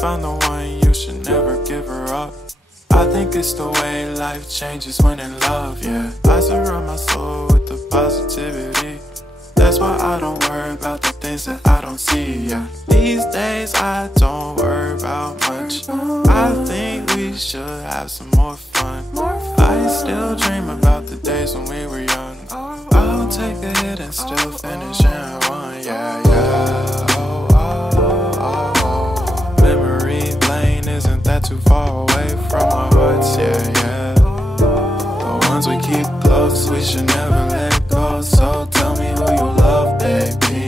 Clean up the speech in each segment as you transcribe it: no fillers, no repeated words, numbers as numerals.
found the one, you should never give her up. I think it's the way life changes when in love, yeah. I surround my soul with the positivity. That's why I don't worry about the things that I don't see, yeah. These days I don't worry about much. I think we should have some more fun. I still dream about the days when we were young. I'll take a hit and still finish in one, yeah, yeah. Oh, oh, oh, oh. Memory lane, isn't that too far away from our hearts, yeah, yeah. The ones we keep close, we should never let go. So tell me who you love, baby.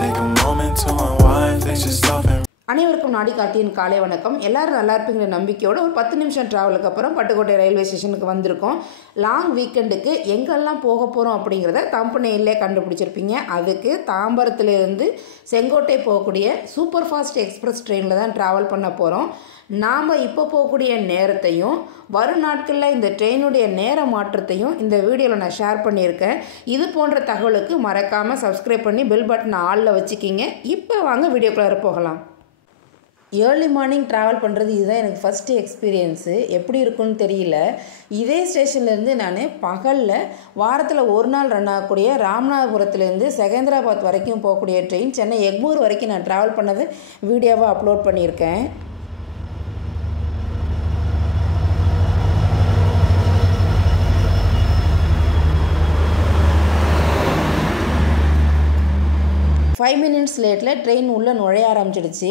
Take a moment to unwind, fix yourself and அனைவருக்கும் நாடி காத்தியின் காலை வணக்கம். எல்லாரும் நல்லா இருப்பீங்கிற நம்பிக்கையோடு ஒரு 10 நிமிஷம் ட்ராவலுக்கு அப்புறம் பட்டுக்கோட்டை ரயில்வே ஸ்டேஷனுக்கு வந்திருக்கோம். லாங் வீக்கெண்டுக்கு எங்கெல்லாம் போக போகிறோம் அப்படிங்கிறத தம்பனேயிலே கண்டுபிடிச்சிருப்பீங்க. அதுக்கு தாம்பரத்துலேருந்து செங்கோட்டை போகக்கூடிய சூப்பர் ஃபாஸ்ட் எக்ஸ்பிரஸ் ட்ரெயினில் தான் ட்ராவல் பண்ண போகிறோம். நாம் இப்போ போகக்கூடிய நேரத்தையும் வரும் நாட்களில் இந்த ட்ரெயினுடைய நேர மாற்றத்தையும் இந்த வீடியோவில் நான் ஷேர் பண்ணியிருக்கேன். இது போன்ற தகவலுக்கு மறக்காமல் சப்ஸ்கிரைப் பண்ணி பெல் பட்டனை ஆளில் வச்சுக்கிங்க. இப்போ வாங்க வீடியோக்குள்ளே போகலாம். ஏர்லி மார்னிங் ட்ராவல் பண்ணுறது இதுதான் எனக்கு ஃபஸ்ட்டு எக்ஸ்பீரியன்ஸு. எப்படி இருக்குன்னு தெரியல. இதே ஸ்டேஷன்லேருந்து நான் பகலில் வாரத்தில் ஒரு நாள் ரன் ஆகக்கூடிய ராமநாதபுரத்துலேருந்து செகந்திராபாத் வரைக்கும் போகக்கூடிய ட்ரெயின் சென்னை எக்மூர் வரைக்கும் நான் ட்ராவல் பண்ணது வீடியோவாக அப்லோட் பண்ணியிருக்கேன். ஃபைவ் மினிட்ஸ் லேட்டில் ட்ரெயின் உள்ளே நுழைய ஆரம்பிச்சிடுச்சு.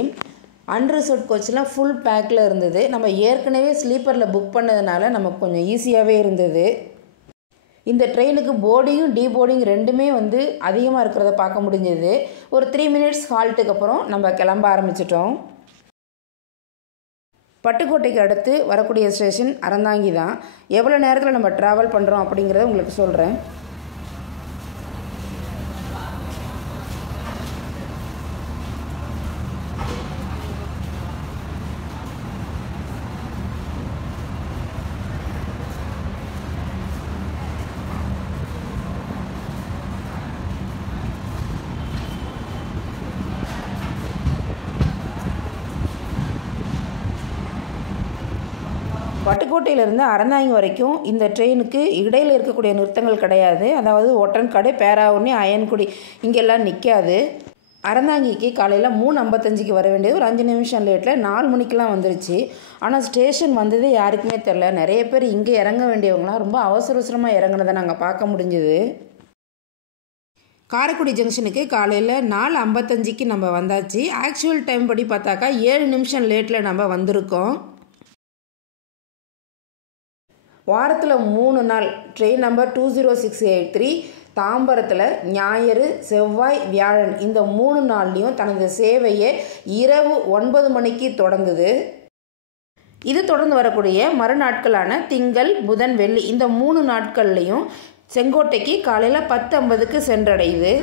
அன்ரிசர்வ்ட் கோச்செலாம் ஃபுல் பேக்கில் இருந்தது. நம்ம ஏற்கனவே ஸ்லீப்பரில் புக் பண்ணதுனால நமக்கு கொஞ்சம் ஈஸியாகவே இருந்தது. இந்த ட்ரெயினுக்கு போர்டிங்கும் டீபோர்டிங் ரெண்டுமே அதிகமாக இருக்கிறத பார்க்க முடிஞ்சது. ஒரு 3 மினிட்ஸ் ஹால்ட்டுக்கு அப்புறம் நம்ம கிளம்ப ஆரம்பிச்சிட்டோம். பட்டுக்கோட்டைக்கு அடுத்து வரக்கூடிய ஸ்டேஷன் அறந்தாங்கி தான். எவ்வளோ நேரத்தில் நம்ம ட்ராவல் பண்ணுறோம் அப்படிங்கிறத உங்களுக்கு சொல்கிறேன். பட்டுக்கோட்டையிலேருந்து அறந்தாங்கி வரைக்கும் இந்த ட்ரெயினுக்கு இடையில் இருக்கக்கூடிய நிறுத்தங்கள் கிடையாது. அதாவது ஒட்டன்கடை, பேராவூர்ணி, அயன்குடி இங்கெல்லாம் நிற்காது. அறந்தாங்கிக்கு காலையில் 3:55க்கு வர வேண்டியது ஒரு 5 நிமிஷம் லேட்டில் 4 மணிக்கெலாம் வந்துருச்சு. ஆனால் ஸ்டேஷன் வந்ததே யாருக்குமே தெரில. நிறைய பேர் இங்கே இறங்க வேண்டியவங்களாம் ரொம்ப அவசரமாக இறங்குனதை நாங்கள் பார்க்க முடிஞ்சுது. காரைக்குடி ஜங்ஷனுக்கு காலையில் 4:55க்கு நம்ம வந்தாச்சு. ஆக்சுவல் டைம் படி பார்த்தாக்கா 7 நிமிஷம் லேட்டில் நம்ம வந்திருக்கோம். வாரத்தில் 3 நாள் ட்ரெயின் நம்பர் 20683 தாம்பரத்தில் ஞாயிறு, செவ்வாய், வியாழன் இந்த 3 நாள்லேயும் தனது சேவையை இரவு 9 மணிக்கு தொடங்குது. இது தொடர்ந்து வரக்கூடிய மறுநாட்களான திங்கள், புதன், வெள்ளி இந்த 3 நாட்கள்லையும் செங்கோட்டைக்கு காலையில் 10:50க்கு சென்றடையுது.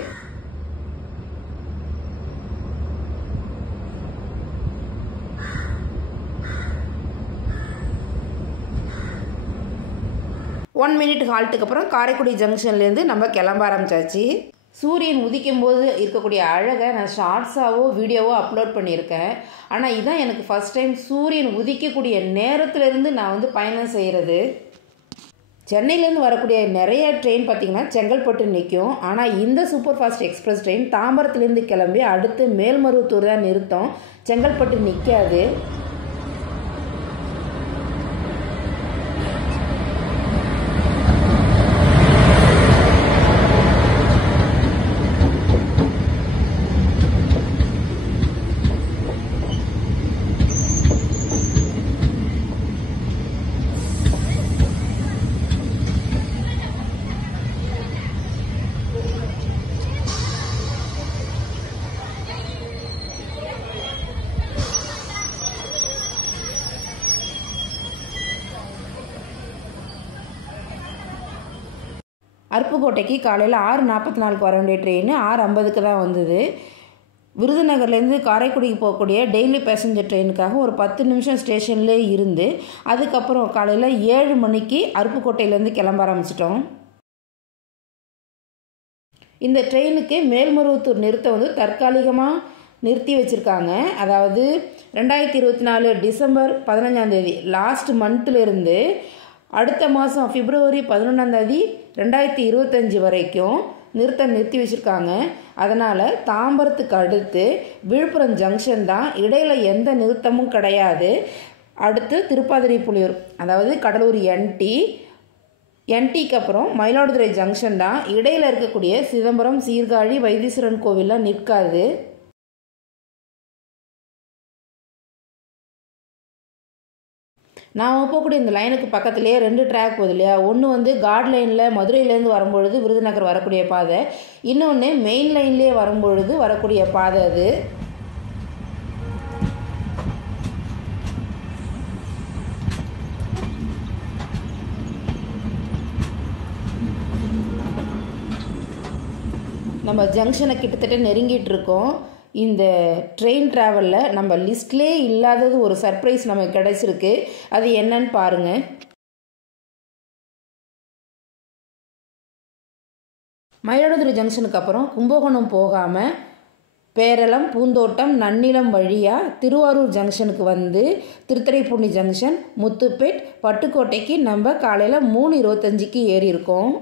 ஒன் மினிட் ஹால்ட்டுக்கு அப்புறம் காரைக்குடி ஜங்ஷன்லேருந்து நம்ம கிளம்ப ஆரம்பித்தாச்சு. சூரியன் உதிக்கும் போது இருக்கக்கூடிய அழகை நான் ஷார்ட்ஸாவோ வீடியோவோ அப்லோட் பண்ணியிருக்கேன். ஆனால் இதுதான் எனக்கு ஃபஸ்ட் டைம் சூரியன் உதிக்கக்கூடிய நேரத்துலேருந்து நான் பயணம் செய்கிறது. சென்னையிலேருந்து வரக்கூடிய நிறைய ட்ரெயின் பார்த்திங்கன்னா செங்கல்பட்டு நிற்கும். ஆனால் இந்த சூப்பர் ஃபாஸ்ட் எக்ஸ்பிரஸ் ட்ரெயின் தாம்பரத்துலேருந்து கிளம்பி அடுத்து மேல்மருவத்தூர் தான் நிறுத்தம். செங்கல்பட்டு நிற்காது. அருப்புக்கோட்டைக்கு காலையில் 6:44க்கு வர வேண்டிய ட்ரெயின் 6:50க்கு தான் வந்தது. விருதுநகர்லேருந்து காரைக்குடிக்கு போகக்கூடிய டெய்லி பேசஞ்சர் ட்ரெயினுக்காக ஒரு 10 நிமிஷம் ஸ்டேஷன்லேயே இருந்து அதுக்கப்புறம் காலையில் 7 மணிக்கு அருப்புக்கோட்டையிலேருந்து கிளம்ப ஆரம்பிச்சிட்டோம். இந்த ட்ரெயினுக்கு மேல்மருவத்தூர் நிறுத்தம் தற்காலிகமாக நிறுத்தி வச்சுருக்காங்க. அதாவது 2024 டிசம்பர் 15 லாஸ்ட் மந்த்லேருந்து அடுத்த மாதம் பிப்ரவரி 11 2025 வரைக்கும் நிறுத்தி வச்சுருக்காங்க. அதனால் தாம்பரத்துக்கு அடுத்து விழுப்புரம் ஜங்ஷன் தான், இடையில் எந்த நிறுத்தமும் கிடையாது. அடுத்து திருப்பாதிரி புலியூர், அதாவது கடலூர் என்டிக்கு அப்புறம் மயிலாடுதுறை ஜங்ஷன் தான். இடையில் இருக்கக்கூடிய சிதம்பரம், சீர்காழி, வைத்தீஸ்வரன் கோவில்லாம் நிற்காது. நான் போகக்கூடிய இந்த லைனுக்கு பக்கத்துலேயே 2 ட்ராக் போகுது இல்லையா. ஒன்று வந்து காட் லைனில் மதுரையிலேருந்து வரும்பொழுது விருதுநகர் வரக்கூடிய பாதை, இன்னொன்று மெயின் லைன்லேயே வரும்பொழுது வரக்கூடிய பாதை. அது நம்ம ஜங்ஷனை கிட்டத்தட்ட நெருங்கிட்டு இருக்கோம். இந்த ட்ரெயின் ட்ராவலில் நம்ம லிஸ்ட்லேயே இல்லாதது ஒரு சர்ப்ரைஸ் நமக்கு கிடைச்சிருக்கு. அது என்னன்னு பாருங்கள். மயிலாடுதுறை ஜங்ஷனுக்கு அப்புறம் கும்பகோணம் போகாமல் பேரளம், பூந்தோட்டம், நன்னிலம் வழியாக திருவாரூர் ஜங்ஷனுக்கு வந்து திருத்துறைப்பூண்டி ஜங்ஷன், முத்துப்பேட், பட்டுக்கோட்டைக்கு நம்ம காலையில் 3:25க்கு ஏறி இருக்கோம்.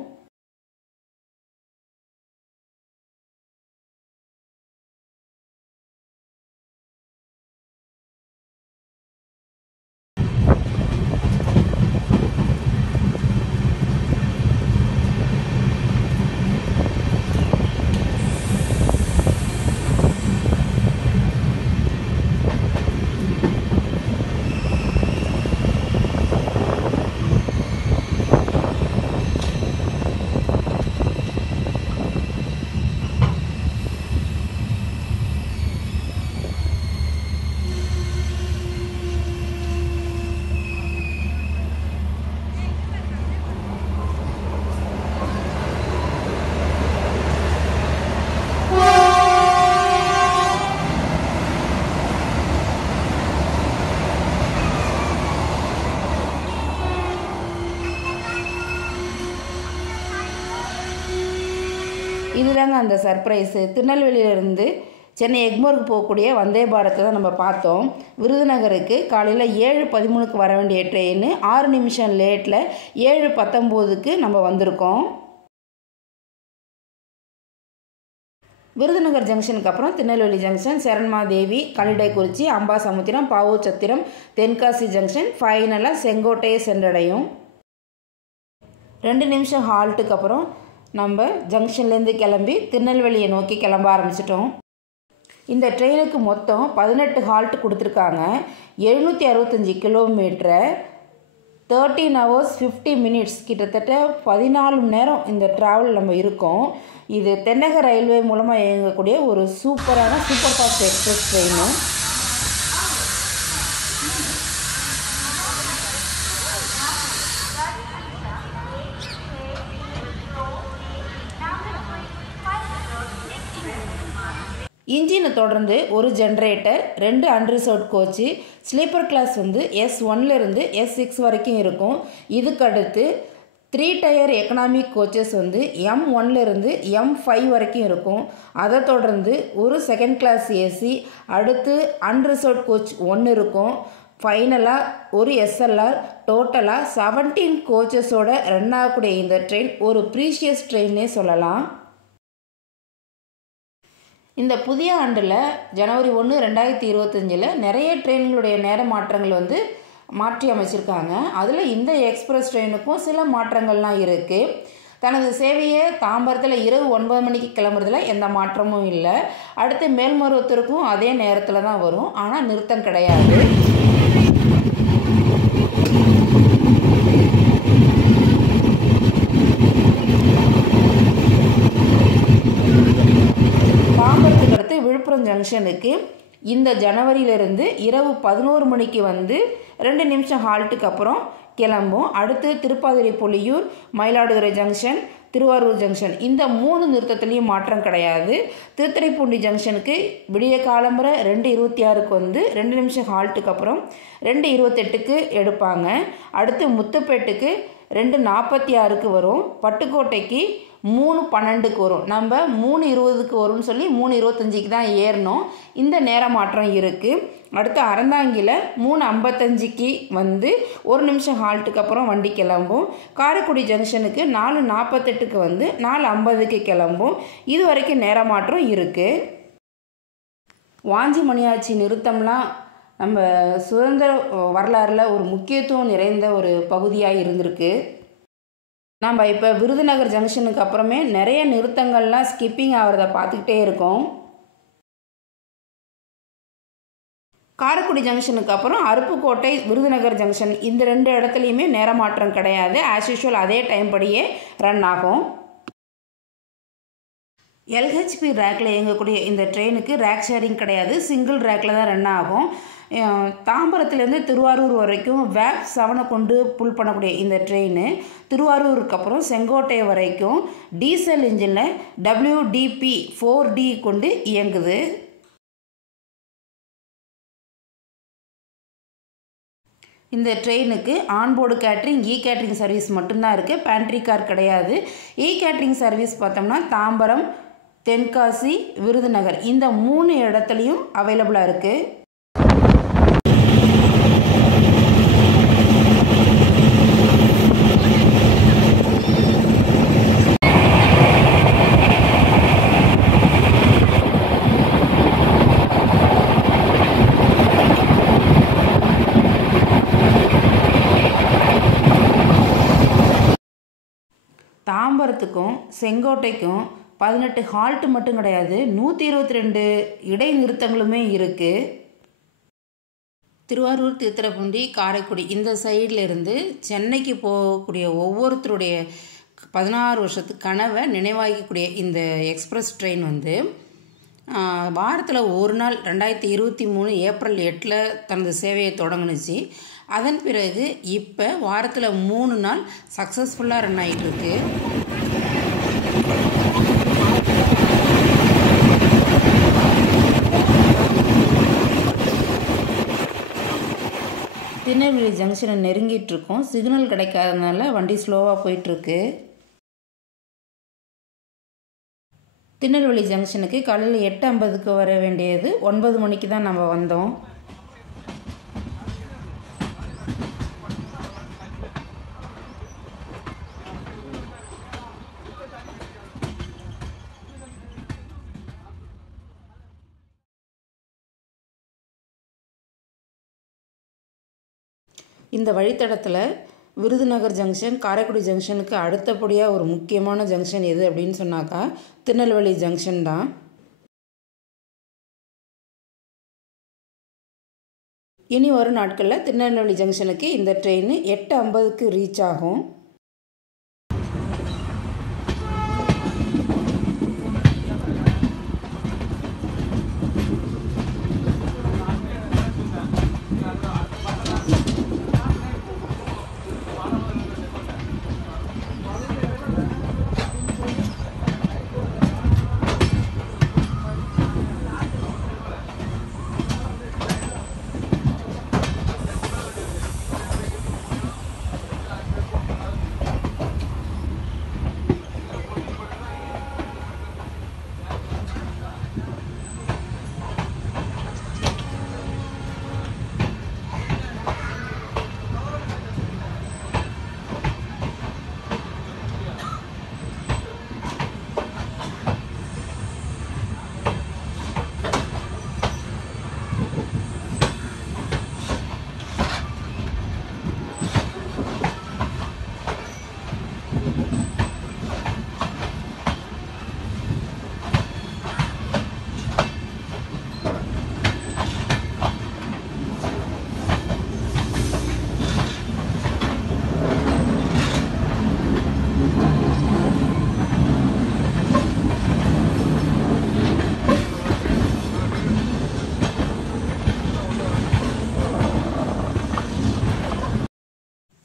இதுதாங்க அந்த சர்ப்ரைஸு. திருநெல்வேலியிலேருந்து சென்னை எக்மோருக்கு போகக்கூடிய வந்தே பாரத்தை தான் நம்ம பார்த்தோம். விருதுநகருக்கு காலையில் 7:13க்கு வர வேண்டிய ட்ரெயின் 6 நிமிஷம் லேட்டில் 7:19க்கு நம்ம வந்திருக்கோம். விருதுநகர் ஜங்ஷனுக்கு அப்புறம் திருநெல்வேலி ஜங்ஷன், சரண்மாதேவி, கல்லிடைக்குறிச்சி, அம்பாசமுத்திரம், பாவூர்சத்திரம், தென்காசி ஜங்ஷன், ஃபைனலாக செங்கோட்டையை சென்றடையும். 2 நிமிஷம் ஹால்ட்டுக்கு அப்புறம் நம்ம ஜங்ஷன்லேருந்து கிளம்பி திருநெல்வேலியை நோக்கி கிளம்ப ஆரம்பிச்சிட்டோம். இந்த ட்ரெயினுக்கு மொத்தம் 18 ஹால்ட் கொடுத்துருக்காங்க. 765 கிலோமீட்டரை 13 hours 50 minutes, கிட்டத்தட்ட 14 மணி நேரம் இந்த ட்ராவல் நம்ம இருக்கோம். இது தென்னக ரயில்வே மூலமாக இயங்கக்கூடிய ஒரு சூப்பரான சூப்பர் ஃபாஸ்ட் எக்ஸ்பிரஸ் ட்ரெயின். இன்ஜினை தொடர்ந்து ஒரு generator, 2 unreserved coach, sleeper class வந்து S1லேருந்து S6 வரைக்கும் இருக்கும். இதுக்கடுத்து 3 டயர் எக்கனாமிக் கோச்சஸ் வந்து M1லேருந்து M5 வரைக்கும் இருக்கும். அதை தொடர்ந்து ஒரு செகண்ட் கிளாஸ் ஏசி, அடுத்து அன்ரிசர்வ்ட் கோச் 1 இருக்கும். ஃபைனலாக ஒரு SLR, டோட்டலாக 17 கோச்சஸோட ரன் ஆகக்கூடிய இந்த ட்ரெயின் ஒரு ப்ரீஷியஸ் ட்ரெயின்னே சொல்லலாம். இந்த புதிய ஆண்டில் ஜனவரி 1, 2025 நிறைய ட்ரெயின்களுடைய நேர மாற்றங்கள் வந்து மாற்றி அமைச்சிருக்காங்க. அதில் இந்த எக்ஸ்பிரஸ் ட்ரெயினுக்கும் சில மாற்றங்கள்லாம் இருக்குது. தனது சேவையை தாம்பரத்தில் இரவு 9 மணிக்கு கிளம்புறதுல எந்த மாற்றமும் இல்லை. அடுத்து மேல்மருவத்தூருக்கும் அதே நேரத்தில் தான் வரும், ஆனால் நிறுத்தம் கிடையாது. தாம்பரத்துக்கு அடுத்து விழுப்புரம் ஜங்ஷனுக்கு இந்த ஜனவரியிலிருந்து இரவு 11 மணிக்கு வந்து 2 நிமிஷம் ஹால்ட்டுக்கு அப்புறம் கிளம்பும். அடுத்து திருப்பாதிரி புலியூர், மயிலாடுதுறை ஜங்ஷன், திருவாரூர் ஜங்ஷன், இந்த 3 நிறுத்தத்துலேயும் மாற்றம் கிடையாது. திருத்துறைப்பூண்டி ஜங்ஷனுக்கு விடிய காலம்பரை 2:26க்கு வந்து 2 நிமிஷம் ஹால்ட்டுக்கு அப்புறம் 2:28க்கு எடுப்பாங்க. அடுத்து முத்துப்பேட்டுக்கு 2:46க்கு வரும். பட்டுக்கோட்டைக்கு 3:12க்கு வரும். நம்ம 3:20க்கு வரும்னு சொல்லி 3:25க்கு தான் ஏறணும். இந்த நேர மாற்றம் இருக்குது. அடுத்து அறந்தாங்கியில் 3:55க்கு வந்து 1 நிமிஷம் ஹால்ட்டுக்கு அப்புறம் வண்டி கிளம்பும். காரைக்குடி ஜங்ஷனுக்கு 4:48க்கு வந்து 4:50க்கு கிளம்பும். இது வரைக்கும் நேர மாற்றம் இருக்குது. வாஞ்சி மணியாச்சி நிறுத்தம்லாம் நம்ம சுதந்திர வரலாறில் ஒரு முக்கியத்துவம் நிறைந்த ஒரு பகுதியாக இருந்திருக்கு. நம்ம இப்போ விருதுநகர் ஜங்ஷனுக்கு அப்புறமே நிறைய நிறுத்தங்கள்லாம் ஸ்கிப்பிங் ஆகிறத பார்த்துக்கிட்டே இருக்கோம். காரைக்குடி ஜங்ஷனுக்கு அப்புறம் அருப்புக்கோட்டை விருதுநகர் ஜங்ஷன் இந்த 2 இடத்துலையுமே நேர மாற்றம் கிடையாது. ஆஸ் யூஷுவல் அதே டைம் படியே ரன் ஆகும். எல்ஹெச்பி ரேக்கில் இயங்கக்கூடிய இந்த ட்ரெயினுக்கு ரேக் ஷேரிங் கிடையாது. சிங்கிள் ரேக்கில் தான் ரன் ஆகும். தாம்பரத்துலேருந்து திருவாரூர் வரைக்கும் வேப் 7 கொண்டு புல் பண்ணக்கூடிய இந்த ட்ரெயின் திருவாரூருக்கு அப்புறம் செங்கோட்டை வரைக்கும் டீசல் இன்ஜினில் WDP 4D கொண்டு இயங்குது. இந்த ட்ரெயினுக்கு ஆன்போர்டு கேட்ரிங் கேட்ரிங் சர்வீஸ் மட்டும்தான் இருக்குது. பேண்ட்ரி கார் கிடையாது. கேட்ரிங் சர்வீஸ் பார்த்தோம்னா தாம்பரம், தென்காசி, விருதுநகர் இந்த 3 இடத்துலையும் அவைலபிளாக இருக்குது. தாம்பரத்துக்கும் செங்கோட்டைக்கும் 18 ஹால்ட்டு மட்டும் கிடையாது, 122 இடைநிறுத்தங்களுமே இருக்குது. திருவாரூர், திருத்துறைப்பூண்டி, காரைக்குடி இந்த சைடில் இருந்து சென்னைக்கு போகக்கூடிய ஒவ்வொருத்தருடைய 16 வருஷத்து கனவை நினைவாக்கக்கூடிய இந்த எக்ஸ்பிரஸ் ட்ரெயின் வந்து வாரத்தில் ஒரு நாள் 2023 ஏப்ரல் 8 தனது சேவையை தொடங்குனுச்சு. அதன் பிறகு இப்போ வாரத்தில் 3 நாள் சக்ஸஸ்ஃபுல்லாக ரன் ஆகிட்டுருக்கு. திருநெல்வேலி ஜங்ஷனை நெருங்கிட்டுருக்கோம். சிக்னல் கிடைக்காதனால வண்டி ஸ்லோவாக போயிட்டுருக்கு. திருநெல்வேலி ஜங்ஷனுக்கு காலையில் 8:50க்கு வர வேண்டியது 9 மணிக்கு தான் நம்ம வந்தோம். இந்த வழித்தடத்தில் விருதுநகர் ஜங்ஷன், காரைக்குடி ஜங்ஷனுக்கு அடுத்தபடியாக ஒரு முக்கியமான ஜங்ஷன் எது அப்படின்னு சொன்னாக்கா திருநெல்வேலி ஜங்ஷன் தான். இனி வரும் நாட்களில் திருநெல்வேலி ஜங்ஷனுக்கு இந்த ட்ரெயின் 8:50க்கு ரீச் ஆகும்.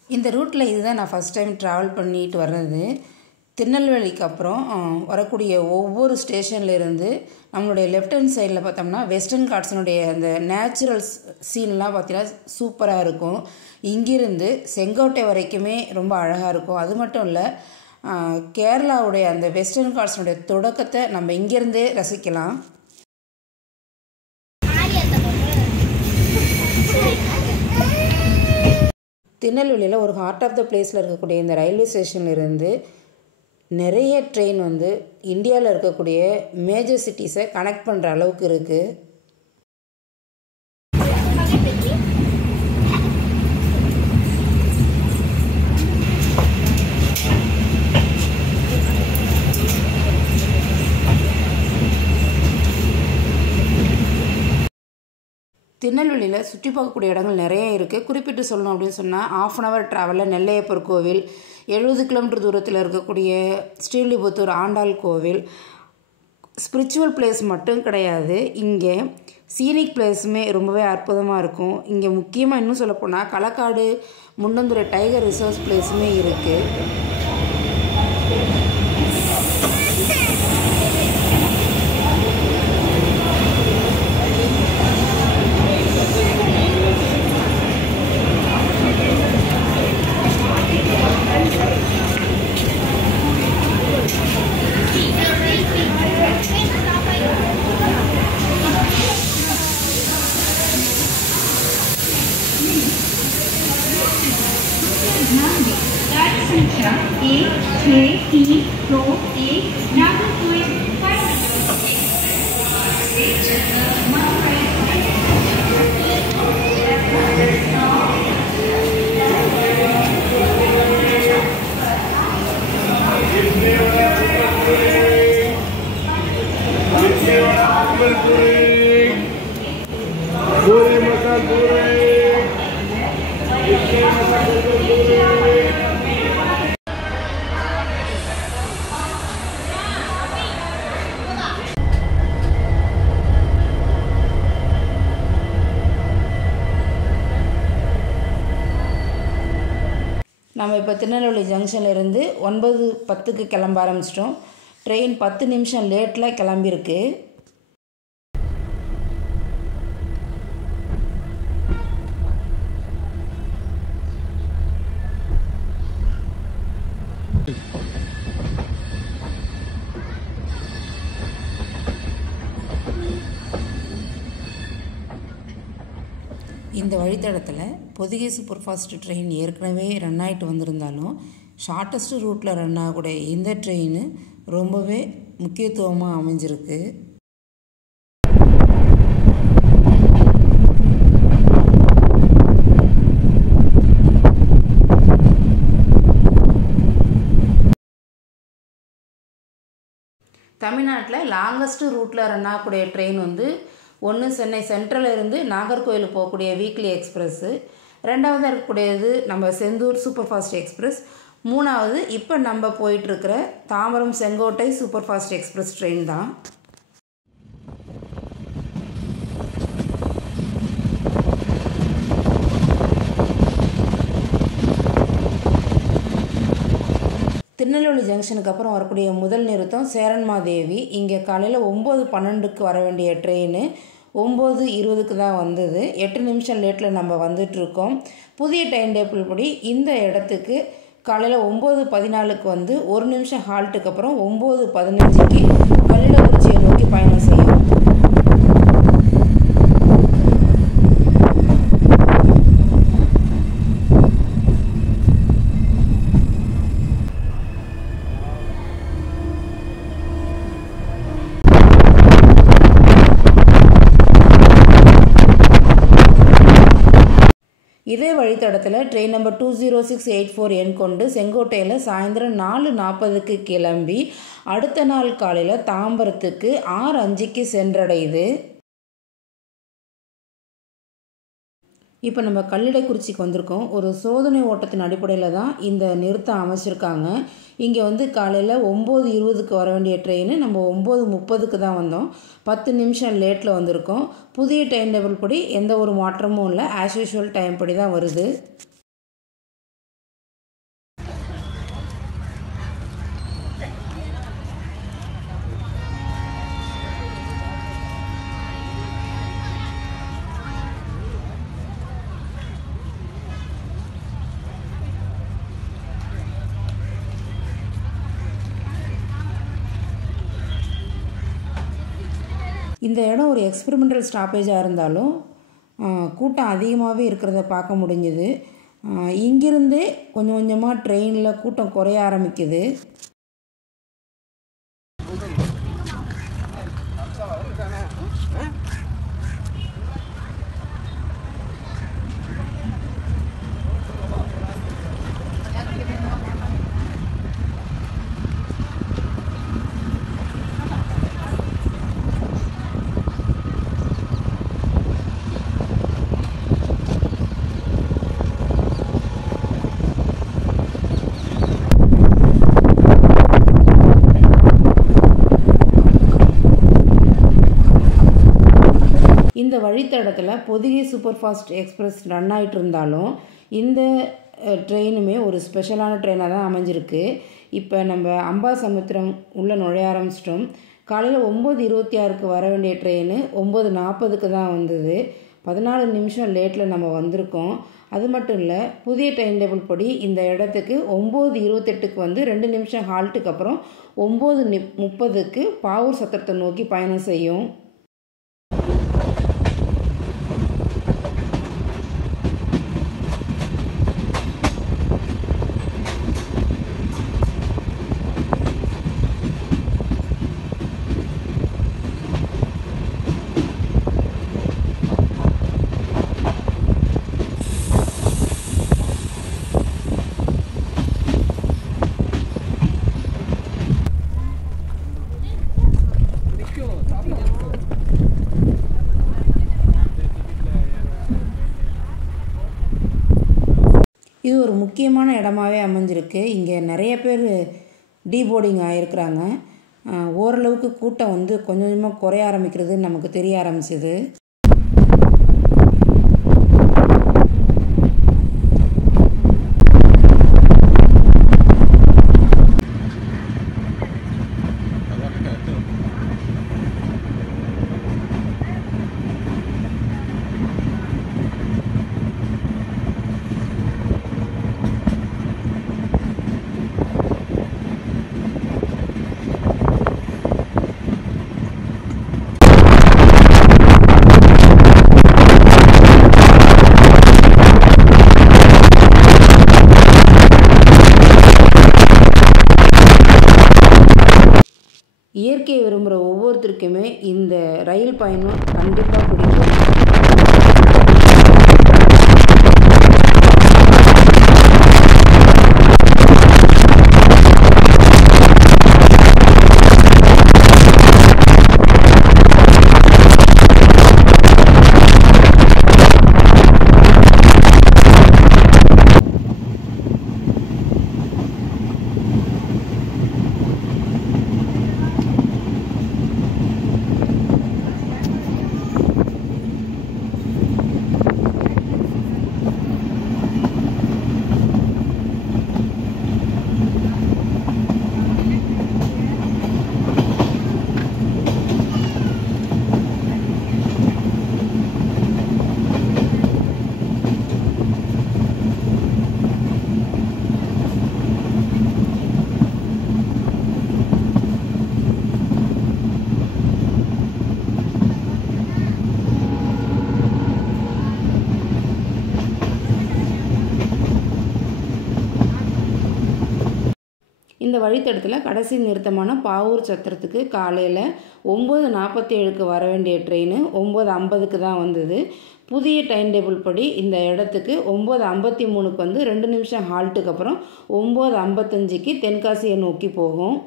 இந்த ரூட்டில் இதுதான் நான் ஃபஸ்ட் டைம் ட்ராவல் பண்ணிட்டு வர்றது. திருநெல்வேலிக்கு அப்புறம் வரக்கூடிய ஒவ்வொரு ஸ்டேஷன்லேருந்து நம்மளுடைய லெஃப்ட் ஹேண்ட் சைடில் பார்த்தோம்னா வெஸ்டர்ன் காட்ஸினுடைய அந்த நேச்சுரல் சீன்லாம் பார்த்தீங்கன்னா சூப்பராக இருக்கும். இங்கிருந்து செங்கோட்டை வரைக்குமே ரொம்ப அழகாக இருக்கும். அது மட்டும் இல்லை, கேரளாவுடைய அந்த வெஸ்டர்ன் காட்ஸினுடைய தொடக்கத்தை நம்ம இங்கேருந்தே ரசிக்கலாம். திருநெல்வேலியில் ஒரு ஹார்ட் ஆஃப் த பிளேஸில் இருக்கக்கூடிய இந்த ரயில்வே ஸ்டேஷன்லேருந்து நிறைய ட்ரெயின் வந்து இந்தியாவில் இருக்கக்கூடிய மேஜர் சிட்டிஸை கனெக்ட் பண்ணுற அளவுக்கு இருக்குது. திருநெல்வேலியில் சுற்றி பார்க்கக்கூடிய இடங்கள் நிறைய இருக்குது. குறிப்பிட்டு சொல்லணும் அப்படின்னு சொன்னால் 1/2 hour ட்ராவலில் நெல்லையப்பர் கோவில், 70 கிலோமீட்டர் தூரத்தில் இருக்கக்கூடிய ஸ்ரீவில்லிபுத்தூர் ஆண்டாள் கோவில் ஸ்பிரிச்சுவல் பிளேஸ் மட்டும் கிடையாது, இங்கே சீனிக் பிளேஸுமே ரொம்பவே அற்புதமாக இருக்கும். இங்கே முக்கியமாக இன்னும் சொல்லப்போனால் களக்காடு முண்டந்துறை டைகர் ரிசர்வ் பிளேஸுமே இருக்குது. நம்ம இப்போ திருநெல்வேலி ஜங்ஷன்லேருந்து 9:10 கிளம்ப ஆரம்பிச்சிட்டோம். ட்ரெயின் 10 நிமிஷம் லேட்டில் கிளம்பியிருக்கு. இந்த வழித்தடத்தில் பொதிகை சூப்பர் ஃபாஸ்ட் ட்ரெயின் ஏற்கனவே ரன் ஆகிட்டு வந்திருந்தாலும் ஷார்ட்டஸ்ட் ரூட்டில் ரன் ஆகக்கூடிய இந்த ட்ரெயின் ரொம்பவே முக்கியத்துவமாக அமைஞ்சிருக்கு. தமிழ்நாட்டில் லாங்கஸ்ட் ரூட்டில் ரன் ஆகக்கூடிய ட்ரெயின் வந்து ஒன்று சென்னை சென்ட்ரலில் இருந்து நாகர்கோவில் போகக்கூடிய வீக்லி எக்ஸ்பிரஸ்ஸு, 2வது இருக்கக்கூடியது நம்ம செந்தூர் சூப்பர் ஃபாஸ்ட் எக்ஸ்பிரஸ், 3வது இப்போ நம்ம போயிட்டுருக்கிற Tambaram Sengottai super fast express train தான். திருநெல்வேலி ஜங்ஷனுக்கு அப்புறம் வரக்கூடிய முதல் நிறுத்தம் சேரன்மாதேவி. இங்கே காலையில் 9:12 வர வேண்டிய ட்ரெயின் 9:20 தான் வந்தது. 8 நிமிஷம் லேட்டில் நம்ம வந்துட்டுருக்கோம். புதிய டைம் டேபிள் படி இந்த இடத்துக்கு காலையில் 9:14 வந்து 1 நிமிஷம் ஹால்ட்டுக்கு அப்புறம் 9:15 கல்லிடக்குறிச்சியை நோக்கி பயணம் செய்யும். இதே வழித்தடத்தில் ட்ரெயின் நம்பர் 20684 எண் கொண்டு செங்கோட்டையில் சாயந்தரம் 4:40 கிளம்பி அடுத்த நாள் காலையில் தாம்பரத்துக்கு 6:05 சென்றடையுது. இப்போ நம்ம கல்லிடக்குறிச்சிக்கு வந்திருக்கோம். ஒரு சோதனை ஓட்டத்தின் அடிப்படையில் தான் இந்த நிறுத்தம் அமைச்சிருக்காங்க. இங்கே வந்து காலையில் 9:20 வர வேண்டிய ட்ரெயின் நம்ம 9:30 தான் வந்தோம். 10 நிமிஷம் லேட்டில் வந்திருக்கோம். புதிய டைம் டேபிள் படி எந்த ஒரு மாற்றமும் இல்லை, ஆஸ் யூஷுவல் டைம் படி தான் வருது. இந்த இடம் ஒரு எக்ஸ்பெரிமெண்டல் ஸ்டாப்பேஜாக இருந்தாலும் கூட்டம் அதிகமாகவே இருக்கிறத பார்க்க முடிஞ்சுது. இங்கிருந்தே கொஞ்சம் கொஞ்சமாக ட்ரெயினில் கூட்டம் குறைய ஆரம்பிக்குது. இந்த வழித்தடத்தில் Pothigai super fast express run ஆகிட்டு இருந்தாலும் இந்த ட்ரெயினுமே ஒரு ஸ்பெஷலான ட்ரெயினாக தான் அமைஞ்சிருக்கு. இப்போ நம்ம அம்பாசமுத்திரம் உள்ளே நுழைய ஆரம்பிச்சிட்டோம். காலையில் 9:26க்கு வர வேண்டிய ட்ரெயின் 9:40க்கு தான் வந்தது. 14 நிமிஷம் லேட்டில் நம்ம வந்திருக்கோம். அது மட்டும் இல்லை, புதிய டைம் டேபிள் படி இந்த இடத்துக்கு 9:28க்கு வந்து 2 நிமிஷம் ஹால்ட்டுக்கு அப்புறம் 9:30க்கு பாவூர் சத்திரத்தை நோக்கி பயணம் செய்யும். இது ஒரு முக்கியமான இடமாவே அமைஞ்சிருக்கு. இங்கே நிறைய பேர் டீபோர்டிங் ஆகிருக்கிறாங்க. ஓரளவுக்கு கூட்டம் வந்து கொஞ்சம் கொஞ்சமாக குறைய ஆரம்பிக்கிறதுன்னு நமக்கு தெரிய ஆரம்பிச்சிது. இயற்கையை விரும்புகிற ஒவ்வொருத்தருக்குமே இந்த ரயில் பயணம் கண்டிப்பாக பிடிக்கும். இந்த வழித்தடத்தில் கடைசி நிறுத்தமான பாவூர் சத்திரத்துக்கு காலையில் 9:47க்கு வர வேண்டிய ட்ரெயின் 9:50க்கு தான் வந்தது. புதிய டைம் டேபிள் படி இந்த இடத்துக்கு 9:53க்கு வந்து 2 நிமிஷம் ஹால்ட்டுக்கு அப்புறம் 9:55க்கு தென்காசியை நோக்கி போகும்.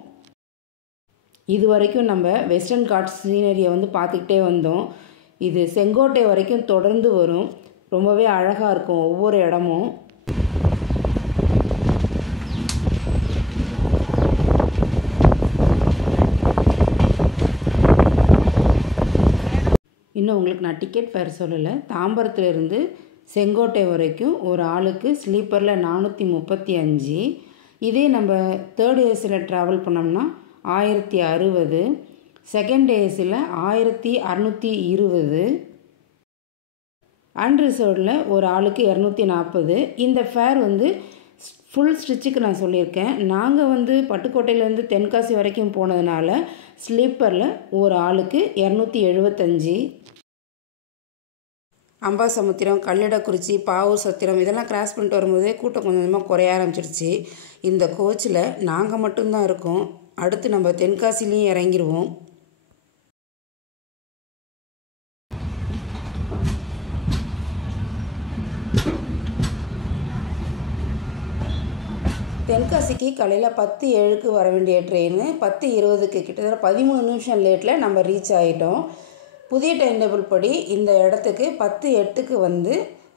இது வரைக்கும் நம்ம வெஸ்டர்ன் காட்ஸ் சீனரியை வந்து பார்த்துக்கிட்டே வந்தோம். இது செங்கோட்டை வரைக்கும் தொடர்ந்து வரும். ரொம்பவே அழகாக இருக்கும் ஒவ்வொரு இடமும். இன்னும் உங்களுக்கு நான் டிக்கெட் ஃபேர் சொல்லலை. தாம்பரத்துலேருந்து செங்கோட்டை வரைக்கும் ஒரு ஆளுக்கு ஸ்லீப்பரில் 435. இதே நம்ம தேர்ட் ஏசியில் ட்ராவல் பண்ணோம்னா 1060, செகண்ட் ஏசியில் 1620, அன்ரிசர்வ்டில் ஒரு ஆளுக்கு 240. இந்த ஃபேர் வந்து ஃபுல் ஸ்டிச்சுக்கு நான் சொல்லியிருக்கேன். நாங்கள் வந்து பட்டுக்கோட்டையிலேருந்து தென்காசி வரைக்கும் போனதுனால ஸ்லீப்பரில் ஒரு ஆளுக்கு 275. அம்பாசமுத்திரம், கல்லடக்குறிச்சி, பாவூர் சத்திரம் இதெல்லாம் கிராஸ் பண்ணிட்டு வரும்போதே கூட்டம் கொஞ்சம் கொஞ்சமாக குறைய ஆரம்பிச்சிருச்சு. இந்த கோச்சில் நாங்கள் மட்டும்தான் இருக்கோம். அடுத்து நம்ம தென்காசிலையும் இறங்கிடுவோம். தென்காசிக்கு காலையில் 10:07க்கு வர வேண்டிய ட்ரெயின் 10:20க்கு கிட்டத்தட்ட 13 நிமிஷம் லேட்டில் நம்ம ரீச் ஆகிட்டோம். புதிய டைம் டேபிள் படி இந்த இடத்துக்கு 10:08க்கு வந்து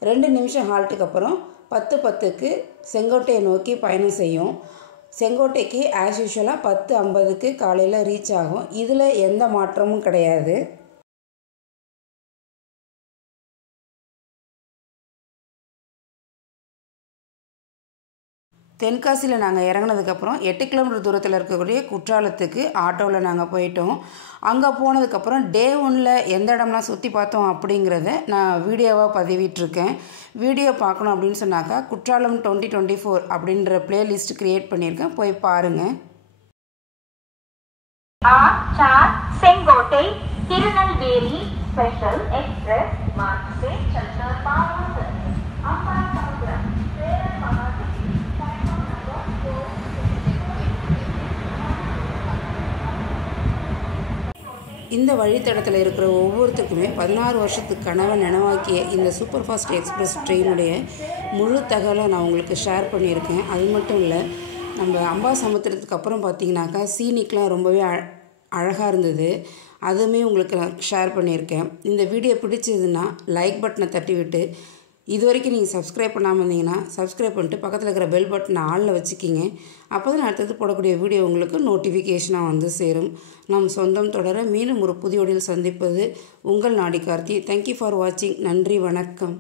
2 நிமிஷம் ஹால்ட்டுக்கு அப்புறம் 10:10க்கு செங்கோட்டையை நோக்கி பயணம் செய்யும். செங்கோட்டைக்கு ஆஸ் யூஷுவலாக 10:50க்கு காலையில் ரீச் ஆகும். இதில் எந்த மாற்றமும் கிடையாது. தென்காசியில் நாங்கள் இறங்கினதுக்கப்புறம் 8 கிலோமீட்டர் தூரத்தில் இருக்கக்கூடிய குற்றாலத்துக்கு ஆட்டோவில் நாங்கள் போயிட்டோம். அங்கே போனதுக்கப்புறம் டே 1ல் எந்த இடம்லாம் சுற்றி பார்த்தோம் அப்படிங்கிறத நான் வீடியோவாக பதிவிட்டிருக்கேன். வீடியோ பார்க்கணும் அப்படின்னு சொன்னாக்கா குற்றாலம் 2024 அப்படின்ற பிளேலிஸ்ட் க்ரியேட் பண்ணியிருக்கேன், போய் பாருங்கள். Sengottai Tirunelveli special express mark से चलकर पावूर अम्बासमुद्रम இந்த வழித்தடத்தில் இருக்கிற ஒவ்வொருத்தருக்குமே 16 வருஷத்துக்கு கனவை நினைவாக்கிய இந்த சூப்பர் ஃபாஸ்ட் எக்ஸ்பிரஸ் ட்ரெயினுடைய முழு தகவலை நான் உங்களுக்கு ஷேர் பண்ணியிருக்கேன். அது மட்டும் இல்லை, நம்ம அம்பாசமுத்திரத்துக்கு அப்புறம் பார்த்திங்கனாக்கா சீனிக்லாம் ரொம்பவே அழகாக இருந்தது. அதுவுமே உங்களுக்கு நான் ஷேர் பண்ணியிருக்கேன். இந்த வீடியோ பிடிச்சதுன்னா லைக் பட்டனை தட்டி விட்டு, இது வரைக்கும் நீங்கள் சப்ஸ்கிரைப் பண்ணாமல் இருந்தீங்கன்னா சப்ஸ்கிரைப் பண்ணிட்டு பக்கத்தில் இருக்கிற பெல் பட்டனை ஆளில் வச்சுக்கிங்க. அப்போ தான் அடுத்தது போடக்கூடிய வீடியோ உங்களுக்கு நோட்டிஃபிகேஷனாக வந்து சேரும். நம் சொந்தம் தொடர மீண்டும் ஒரு புதிய வீடியோவில் சந்திப்பது உங்கள் நாடி கார்த்தி. தேங்க்யூ ஃபார் வாட்சிங். நன்றி, வணக்கம்.